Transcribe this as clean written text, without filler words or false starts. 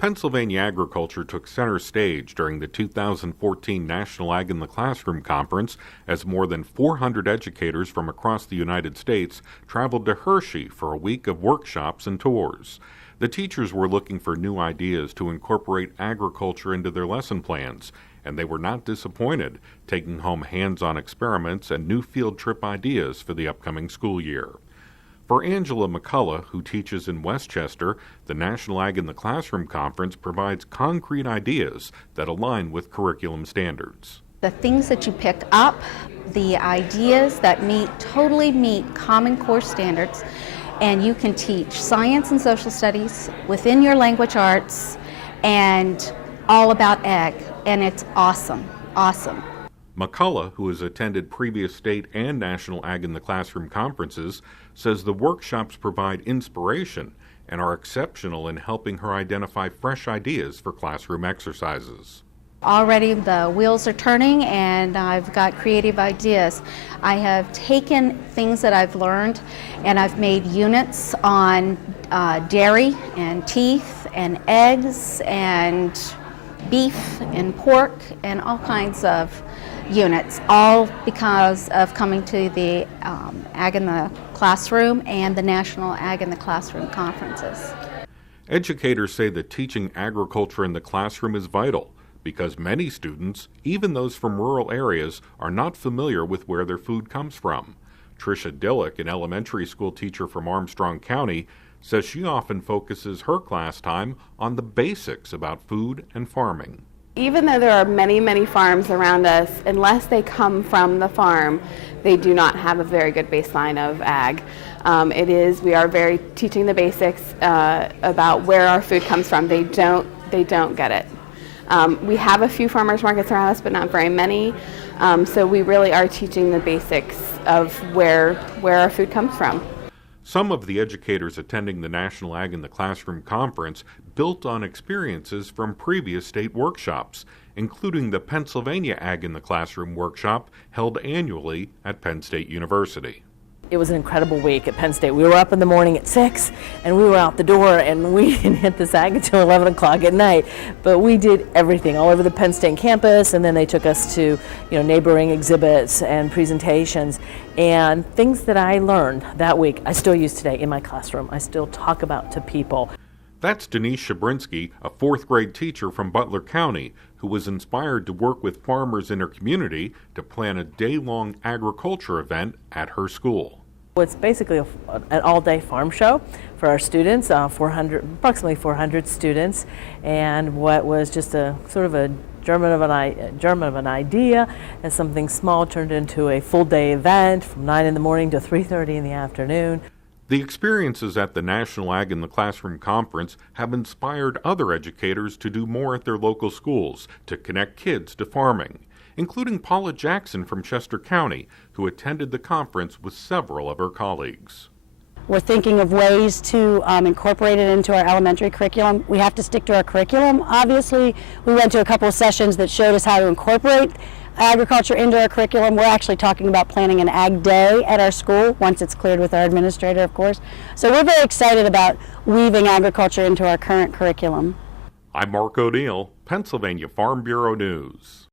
Pennsylvania agriculture took center stage during the 2014 National Ag in the Classroom Conference as more than 400 educators from across the United States traveled to Hershey for a week of workshops and tours. The teachers were looking for new ideas to incorporate agriculture into their lesson plans, and they were not disappointed, taking home hands-on experiments and new field trip ideas for the upcoming school year. For Angela McCullough, who teaches in Westchester, the National Ag in the Classroom Conference provides concrete ideas that align with curriculum standards. The things that you pick up, the ideas that totally meet Common Core standards, and you can teach science and social studies within your language arts and all about ag, and it's awesome, awesome. McCullough, who has attended previous state and national Ag in the Classroom conferences, says the workshops provide inspiration and are exceptional in helping her identify fresh ideas for classroom exercises. Already the wheels are turning and I've got creative ideas. I have taken things that I've learned and I've made units on dairy and teeth and eggs and beef and pork and all kinds of units, all because of coming to the Ag in the Classroom and the National Ag in the Classroom conferences. Educators say that teaching agriculture in the classroom is vital because many students, even those from rural areas, are not familiar with where their food comes from. Trisha Dilek, an elementary school teacher from Armstrong County, says she often focuses her class time on the basics about food and farming. Even though there are many, many farms around us, unless they come from the farm, they do not have a very good baseline of ag. We are very teaching the basics about where our food comes from. They don't get it. We have a few farmers markets around us, but not very many. So we really are teaching the basics of where our food comes from. Some of the educators attending the National Ag in the Classroom Conference built on experiences from previous state workshops, including the Pennsylvania Ag in the Classroom workshop held annually at Penn State University. It was an incredible week at Penn State. We were up in the morning at 6 and we were out the door and we didn't hit the SAG until 11 o'clock at night. But we did everything all over the Penn State campus, and then they took us to neighboring exhibits and presentations. And things that I learned that week, I still use today in my classroom. I still talk about to people. That's Danisha Brekke, a fourth grade teacher from Butler County, who was inspired to work with farmers in her community to plan a day-long agriculture event at her school. It's basically an all-day farm show for our students, approximately 400 students, and what was just a sort of a germ of an idea, and something small turned into a full-day event from 9 in the morning to 3:30 in the afternoon. The experiences at the National Ag in the Classroom Conference have inspired other educators to do more at their local schools to connect kids to farming, including Paula Jackson from Chester County, who attended the conference with several of her colleagues. We're thinking of ways to incorporate it into our elementary curriculum. We have to stick to our curriculum, obviously. We went to a couple of sessions that showed us how to incorporate agriculture into our curriculum. We're actually talking about planning an ag day at our school, once it's cleared with our administrator, of course. So we're very excited about weaving agriculture into our current curriculum. I'm Mark O'Neill, Pennsylvania Farm Bureau News.